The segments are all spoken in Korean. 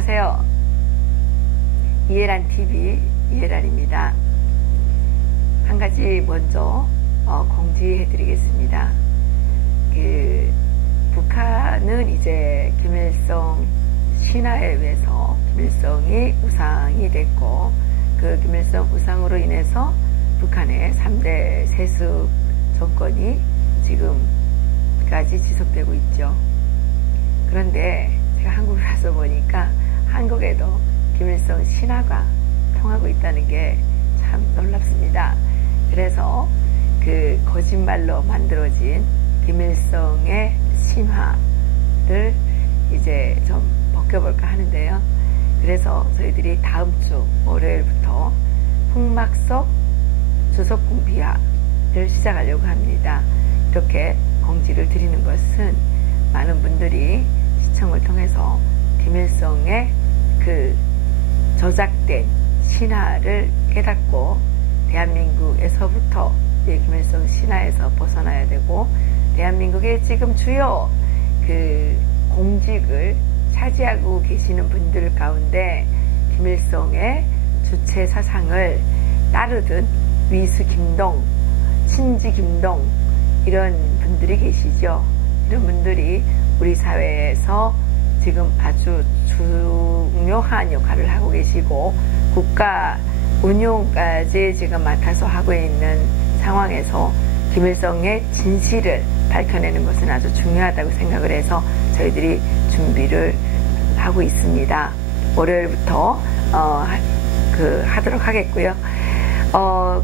안녕하세요. 이해란TV 이해란입니다. 한 가지 먼저 공지해 드리겠습니다. 북한은 이제 김일성 신화에 의해서 김일성이 우상이 됐고, 그 김일성 우상으로 인해서 북한의 3대 세습 정권이 지금까지 지속되고 있죠. 그런데 제가 한국에 가서 보니까 한국에도 김일성 신화가 통하고 있다는 게 참 놀랍습니다. 그래서 그 거짓말로 만들어진 김일성의 신화를 이제 좀 벗겨볼까 하는데요. 그래서 저희들이 다음 주 월요일부터 흑막 속 조석궁 비화를 시작하려고 합니다. 이렇게 공지를 드리는 것은 많은 분들이 시청을 통해서 김일성의 그 조작된 신화를 깨닫고 대한민국에서부터 김일성 신화에서 벗어나야 되고, 대한민국의 지금 주요 그 공직을 차지하고 계시는 분들 가운데 김일성의 주체 사상을 따르던 위수 김동, 친지 김동 이런 분들이 계시죠. 이런 분들이 우리 사회에서 지금 아주 중요한 역할을 하고 계시고 국가 운용까지 지금 맡아서 하고 있는 상황에서 김일성의 진실을 밝혀내는 것은 아주 중요하다고 생각을 해서 저희들이 준비를 하고 있습니다. 월요일부터 하도록 하겠고요.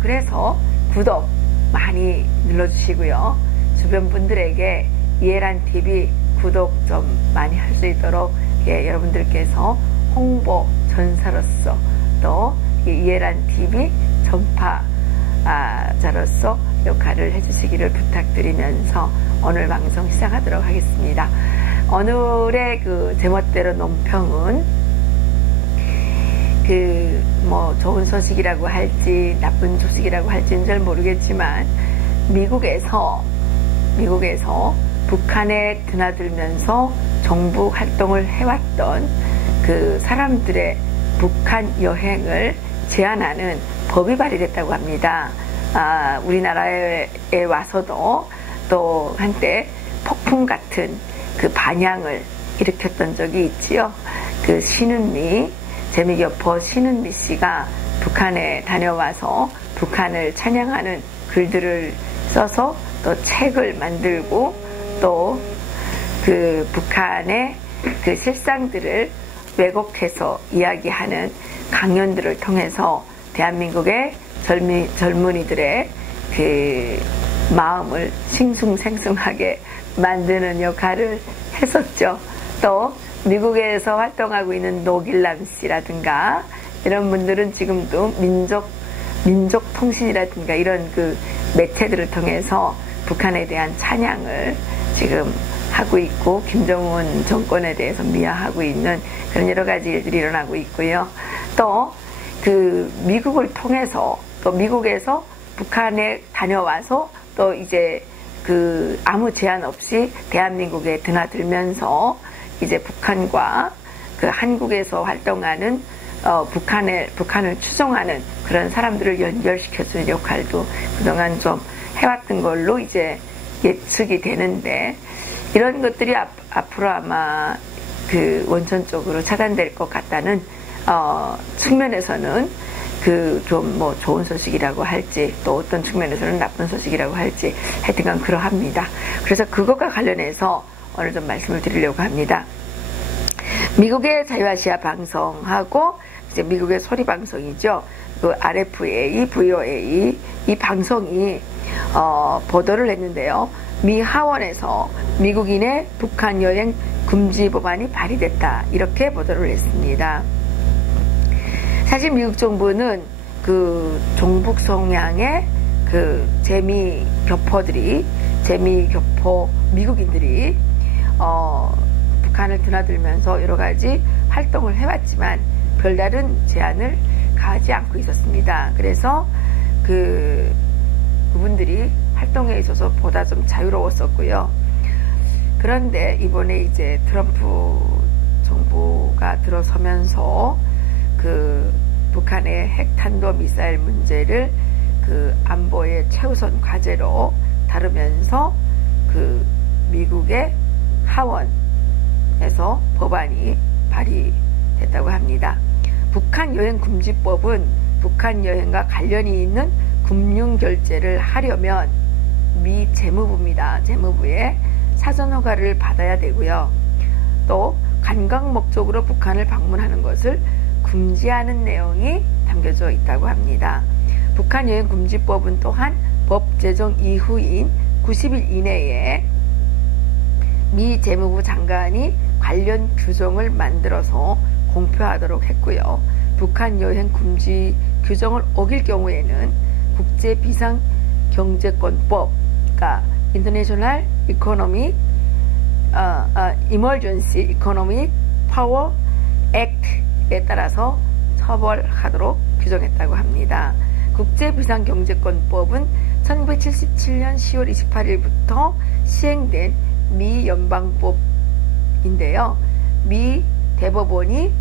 그래서 구독 많이 눌러주시고요. 주변 분들에게 이해란TV 구독 좀 많이 할 수 있도록 여러분들께서 홍보 전사로서 또 이해란TV 전파자로서 역할을 해주시기를 부탁드리면서 오늘 방송 시작하도록 하겠습니다. 오늘의 그 제멋대로 논평은 좋은 소식이라고 할지 나쁜 소식이라고 할지는 잘 모르겠지만 미국에서 북한에 드나들면서 정부 활동을 해왔던 그 사람들의 북한 여행을 제한하는 법이 발의됐다고 합니다. 우리나라에 와서도 또 한때 폭풍 같은 그 반향을 일으켰던 적이 있지요. 그 신은미, 재미교포 신은미 씨가 북한에 다녀와서 북한을 찬양하는 글들을 써서 또 책을 만들고 또 그 북한의 그 실상들을 왜곡해서 이야기하는 강연들을 통해서 대한민국의 젊은이들의 그 마음을 싱숭생숭하게 만드는 역할을 했었죠. 또 미국에서 활동하고 있는 노길남 씨라든가 이런 분들은 지금도 민족통신이라든가 이런 그 매체들을 통해서 북한에 대한 찬양을 지금 하고 있고, 김정은 정권에 대해서 미화하고 있는 그런 여러 가지 일들이 일어나고 있고요. 또 그 미국을 통해서 또 미국에서 북한에 다녀와서 또 이제 그 아무 제한 없이 대한민국에 드나들면서 이제 북한과 그 한국에서 활동하는 북한을 추종하는 그런 사람들을 연결시켜주는 역할도 그동안 좀 해왔던 걸로 이제 예측이 되는데, 이런 것들이 앞으로 아마 그 원천적으로 차단될 것 같다는 측면에서는 그 좀 좋은 소식이라고 할지 또 어떤 측면에서는 나쁜 소식이라고 할지 하여튼간 그러합니다. 그래서 그것과 관련해서 오늘 좀 말씀을 드리려고 합니다. 미국의 자유아시아 방송하고 이제 미국의 소리 방송이죠. 그 RFA, VOA 이 방송이 보도를 했는데요. 미 하원에서 미국인의 북한 여행 금지 법안이 발의됐다, 이렇게 보도를 했습니다. 사실 미국 정부는 그 종북 성향의 그 재미교포 미국인들이 북한을 드나들면서 여러 가지 활동을 해왔지만 별다른 제한을 가하지 않고 있었습니다. 그래서 그분들이 활동에 있어서 보다 좀 자유로웠었고요. 그런데 이번에 이제 트럼프 정부가 들어서면서 그 북한의 핵탄도 미사일 문제를 그 안보의 최우선 과제로 다루면서 그 미국의 하원에서 법안이 발의됐다고 합니다. 북한 여행 금지법은 북한 여행과 관련이 있는 금융 결제를 하려면 미 재무부입니다. 재무부의 사전 허가를 받아야 되고요. 또 관광 목적으로 북한을 방문하는 것을 금지하는 내용이 담겨져 있다고 합니다. 북한 여행 금지법은 또한 법 제정 이후인 90일 이내에 미 재무부 장관이 관련 규정을 만들어서 공표하도록 했고요. 북한 여행 금지 규정을 어길 경우에는 국제 비상 경제권법, 그러니까 International Economic Emergency Economic Power Act에 따라서 처벌하도록 규정했다고 합니다. 국제비상경제권법은 1977년 10월 28일부터 시행된 미 연방법인데요. 미 대법원이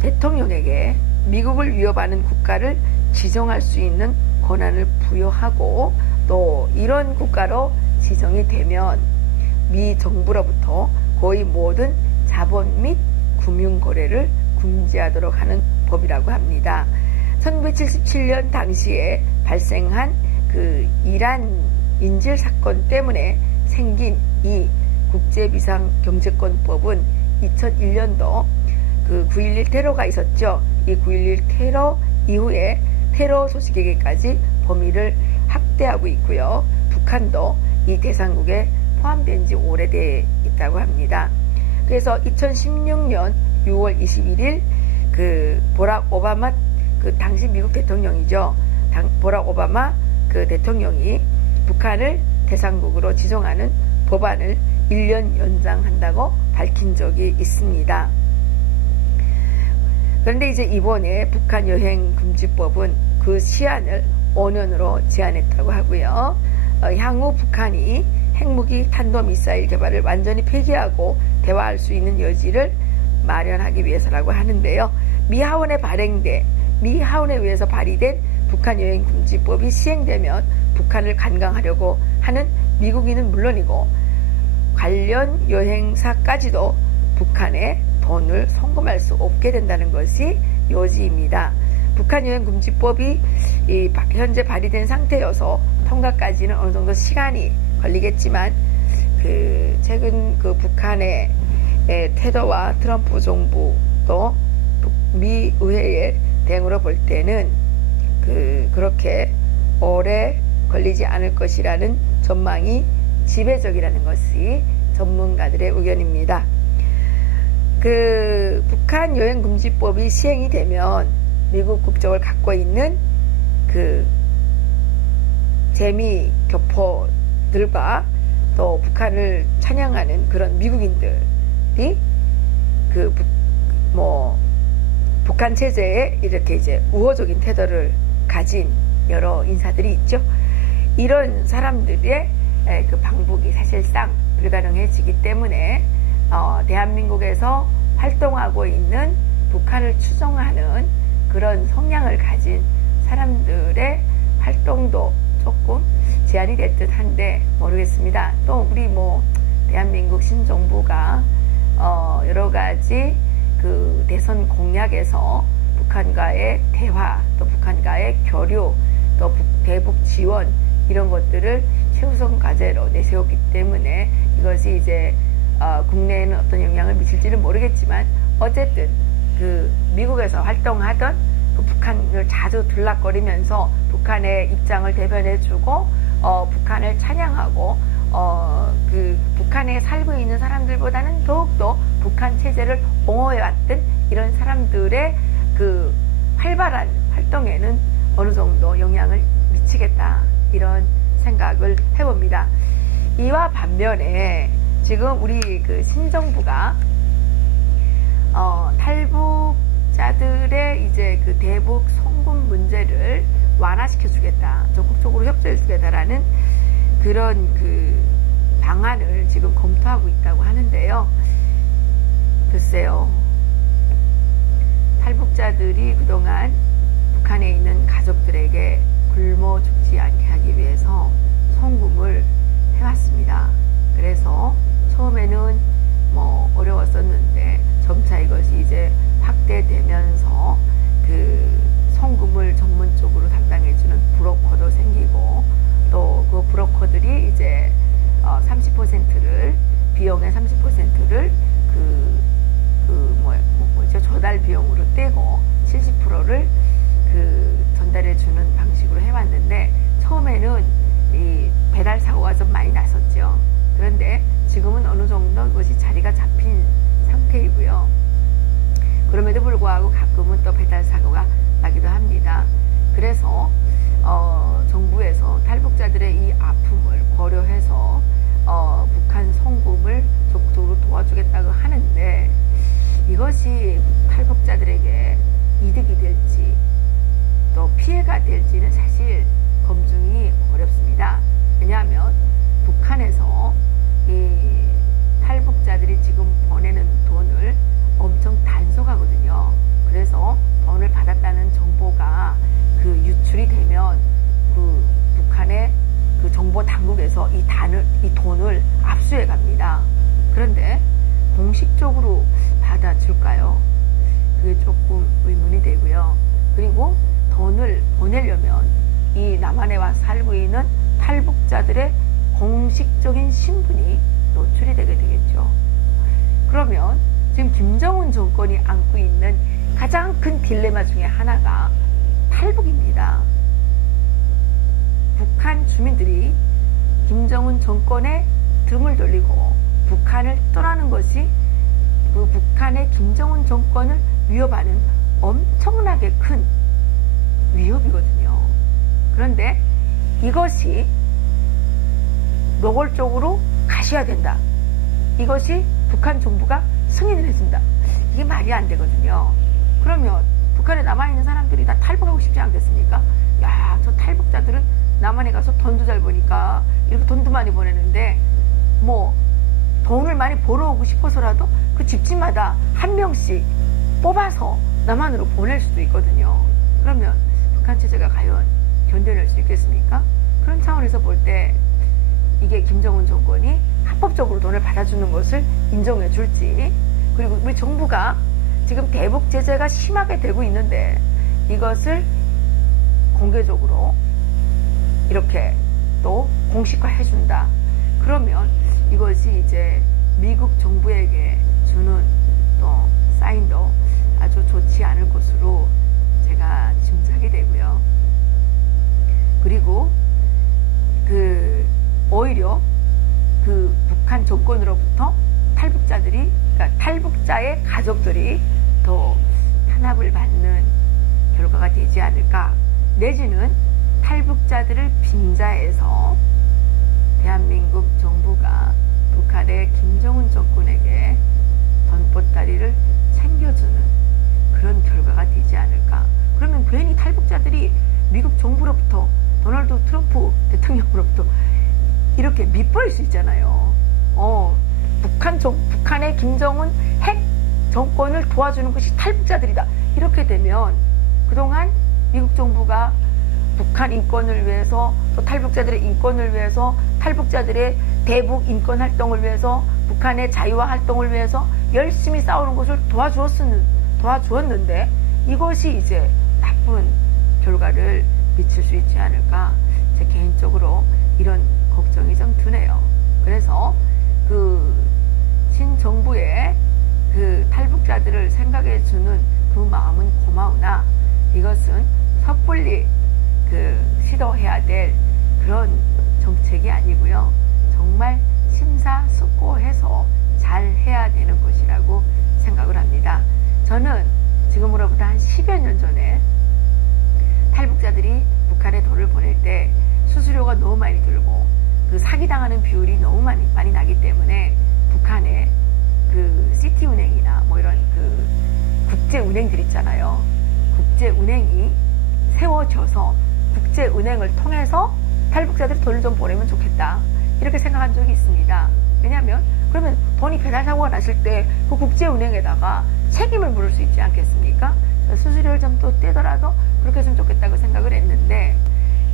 대통령에게 미국을 위협하는 국가를 지정할 수 있는 권한을 부여하고 또 이런 국가로 지정이 되면 미 정부로부터 거의 모든 자본 및 금융거래를 금지하도록 하는 법이라고 합니다. 1977년 당시에 발생한 그 이란 인질 사건 때문에 생긴 이 국제비상경제권법은 2001년도 그 9.11 테러가 있었죠. 이 9.11 테러 이후에 테러 소식에게까지 범위를 확대하고 있고요. 북한도 이 대상국에 포함된 지 오래돼 있다고 합니다. 그래서 2016년 6월 21일 그 보락 오바마 그 당시 미국 대통령이죠. 보락 오바마 그 대통령이 북한을 대상국으로 지정하는 법안을 1년 연장한다고 밝힌 적이 있습니다. 그런데 이제 이번에 북한 여행 금지법은 그 시한을 5년으로 제한했다고 하고요. 향후 북한이 핵무기 탄도미사일 개발을 완전히 폐기하고 대화할 수 있는 여지를 마련하기 위해서라고 하는데요. 미 하원에 의해서 발의된 북한 여행 금지법이 시행되면 북한을 관광하려고 하는 미국인은 물론이고 관련 여행사까지도 북한에 돈을 송금할 수 없게 된다는 것이 요지입니다. 북한 여행 금지법이 현재 발의된 상태여서 통과까지는 어느 정도 시간이 걸리겠지만 최근 그 북한의 태도와 트럼프 정부 또 미 의회의 대응으로 볼 때는 그렇게 오래 걸리지 않을 것이라는 전망이 지배적이라는 것이 전문가들의 의견입니다. 북한 여행 금지법이 시행이 되면 미국 국적을 갖고 있는 재미 교포들과 또 북한을 찬양하는 그런 미국인들이 북한 체제에 이렇게 이제 우호적인 태도를 가진 여러 인사들이 있죠. 이런 사람들의 그 방북이 사실상 불가능해지기 때문에 대한민국에서 활동하고 있는 북한을 추종하는 그런 성향을 가진 사람들의 활동도 조금 제한이 될 듯한데 모르겠습니다. 또 우리 대한민국 신정부가 여러 가지 그 대선 공약에서 북한과의 대화, 또 북한과의 교류, 또 대북 지원 이런 것들을 최우선 과제로 내세웠기 때문에 이것이 이제 국내에는 어떤 영향을 미칠지는 모르겠지만 어쨌든 미국에서 활동하던 북한을 자주 들락거리면서 북한의 입장을 대변해주고 북한을 찬양하고 북한에 살고 있는 사람들보다는 더욱더 북한 체제를 옹호해왔던 이런 사람들의 활발한 활동에는 어느 정도 영향을 미치겠다 이런 생각을 해봅니다. 이와 반면에 지금 우리 신정부가 탈북자들의 이제 대북 송금 문제를 완화시켜주겠다, 적극적으로 협조해주겠다라는 그런 방안을 지금 검토하고 있다고 하는데요. 글쎄요, 탈북자들이 그동안 북한에 있는 가족들에게 굶어 죽지 않게 하기 위해서 송금을 해왔습니다. 그래서 처음에는 뭐 어려웠었는데 점차 이것이 이제 확대되면서 그 송금을 전문적으로 담당해주는 브로커도 생기고, 또 그 브로커들이 이제 30%를 비용의 30%를 조달 비용으로 떼고 70%를 전달해주는 방식으로 해왔는데, 처음에는 이 배달 사고가 좀 많이 났었죠. 그런데 지금은 어느 정도 이것이 자리가 잡힌 상태이고요. 그럼에도 불구하고 가끔은 또 배달 사고가 나기도 합니다. 그래서 정부에서 탈북자들의 이 아픔을 고려해서 북한 송금을 적극적으로 도와주겠다고 하는데, 이것이 탈북자들에게 이득이 될지 또 피해가 될지는 사실 검증이 어렵습니다. 왜냐하면 북한에서 이 탈북자들이 지금 보내는 돈을 엄청 단속하거든요. 그래서 돈을 받았다는 정보가 유출이 되면 북한의 정보 당국에서 이 돈을 압수해 갑니다. 그런데 공식적으로 받아줄까요? 그게 조금 의문이 되고요. 그리고 돈을 보내려면 이 남한에 와서 살고 있는 탈북자들의 공식적인 신분이 노출이 되게 되겠죠. 그러면 지금 김정은 정권이 안고 있는 가장 큰 딜레마 중에 하나가 탈북입니다. 북한 주민들이 김정은 정권에 등을 돌리고 북한을 떠나는 것이 그 북한의 김정은 정권을 위협하는 엄청나게 큰 위협이거든요. 그런데 이것이 노골적으로 가셔야 된다. 이것이 북한 정부가 승인을 해준다. 이게 말이 안 되거든요. 그러면 북한에 남아있는 사람들이 다 탈북하고 싶지 않겠습니까? 야, 저 탈북자들은 남한에 가서 돈도 잘 버니까 이렇게 돈도 많이 보내는데 뭐 돈을 많이 벌어오고 싶어서라도 그 집집마다 한 명씩 뽑아서 남한으로 보낼 수도 있거든요. 그러면 북한 체제가 과연 견뎌낼 수 있겠습니까? 그런 차원에서 볼 때 이게 김정은 정권이 합법적으로 돈을 받아주는 것을 인정해 줄지, 그리고 우리 정부가 지금 대북 제재가 심하게 되고 있는데 이것을 공개적으로 이렇게 또 공식화해 준다. 그러면 이것이 이제 미국 정부에게 주는 또 사인도 아주 좋지 않을 것으로 제가 짐작이 되고요. 그리고 오히려 북한 정권으로부터 탈북자들이, 그러니까 탈북자의 가족들이 더 탄압을 받는 결과가 되지 않을까, 내지는 탈북자들을 빙자해서 대한민국 정부가 북한의 김정은 정권에게 돈보따리를 챙겨주는 그런 결과가 되지 않을까. 그러면 괜히 탈북자들이 미국 정부로부터, 도널드 트럼프 대통령으로부터 이렇게 밑보일 수 있잖아요. 북한의 김정은 핵 정권을 도와주는 것이 탈북자들이다. 이렇게 되면 그동안 미국 정부가 북한 인권을 위해서, 또 탈북자들의 인권을 위해서, 탈북자들의 대북 인권 활동을 위해서, 북한의 자유화 활동을 위해서 열심히 싸우는 것을 도와주었는데 이것이 이제 나쁜 결과를 미칠 수 있지 않을까. 제 개인적으로 이런 걱정이 좀 드네요. 그래서 신정부의 탈북자들을 생각해주는 그 마음은 고마우나 이것은 섣불리 시도해야 될 그런 정책이 아니고요. 정말 심사숙고해서 잘 해야 되는 것이라고 생각을 합니다. 저는 지금으로부터 한 10여 년 전에 탈북자들이 북한에 돈을 보낼 때 수수료가 너무 많이 들고 사기당하는 비율이 너무 많이 나기 때문에 북한에 시티은행이나 뭐 이런 국제은행들 있잖아요. 국제은행이 세워져서 국제은행을 통해서 탈북자들이 돈을 좀 보내면 좋겠다. 이렇게 이렇게 생각한 적이 있습니다. 왜냐하면 그러면 돈이 배달사고가 났을 때 그 국제은행에다가 책임을 물을 수 있지 않겠습니까? 수수료를 좀 또 떼더라도 그렇게 했으면 좋겠다고 생각을 했는데,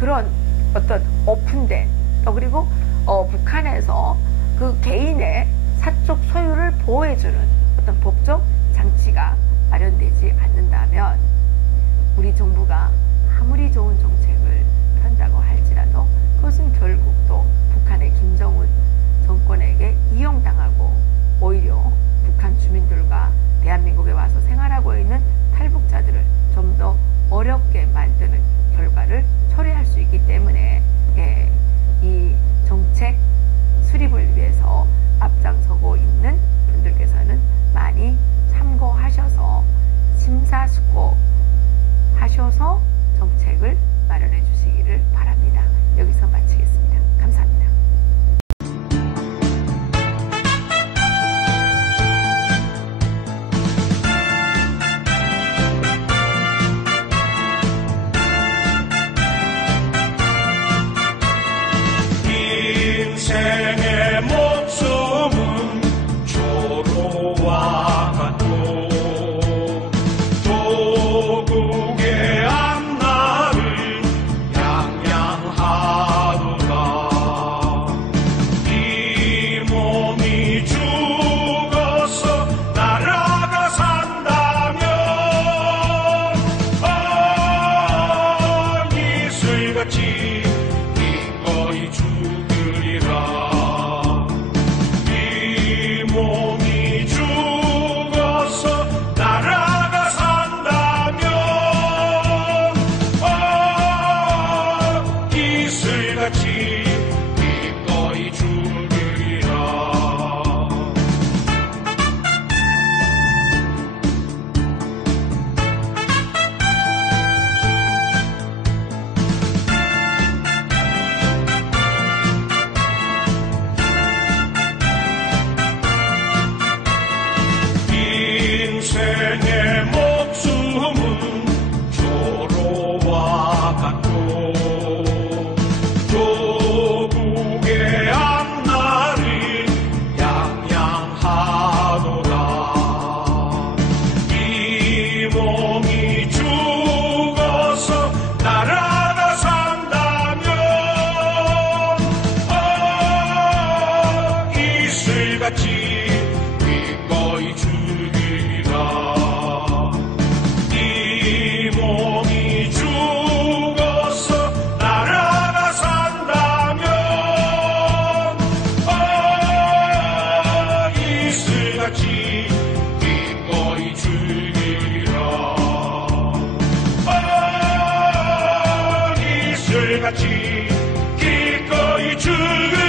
그런 어떤 오픈된, 또 그리고 북한에서 그 개인의 사적 소유를 보호해주는 어떤 법적 장치가 마련되지 않는다면 우리 정부가 아무리 좋은 정책을 편다고 할지라도 그것은 결국 또 북한의 김정은 정권에게 이용당하고 오히려 북한 주민들과 대한민국에 와서 생활하고 있는 탈북자들을 좀 더 어렵게 만드는 결과를 초래할 수 있기 때문에 이 정책 수립을 위해서 앞장서고 있는 분들께서는 많이 참고하셔서 심사숙고하셔서 정책을 마련해 주시기를 바랍니다. 여기서 마치겠습니다. 감사합니다. 인생의 목숨은 조로와 같고 도국의 앞날을 양양하도다. 이 몸이 죽어서 나라가 산다면 이슬같이 기꺼이 죽으리라. 이 몸이 죽어서 나라가 산다면 이슬같이 기꺼이 죽으리라. 인생의 목숨은 조로와 같고 도국의 앞날을 양양하도다. 이 몸이 죽어서 나라가 산다면 이슬같이 기꺼이 죽으리라. 이 몸이 죽어서 나라가 산다면 이슬같이 기꺼이 죽으리라. 이슬같이 기꺼이 죽으리라.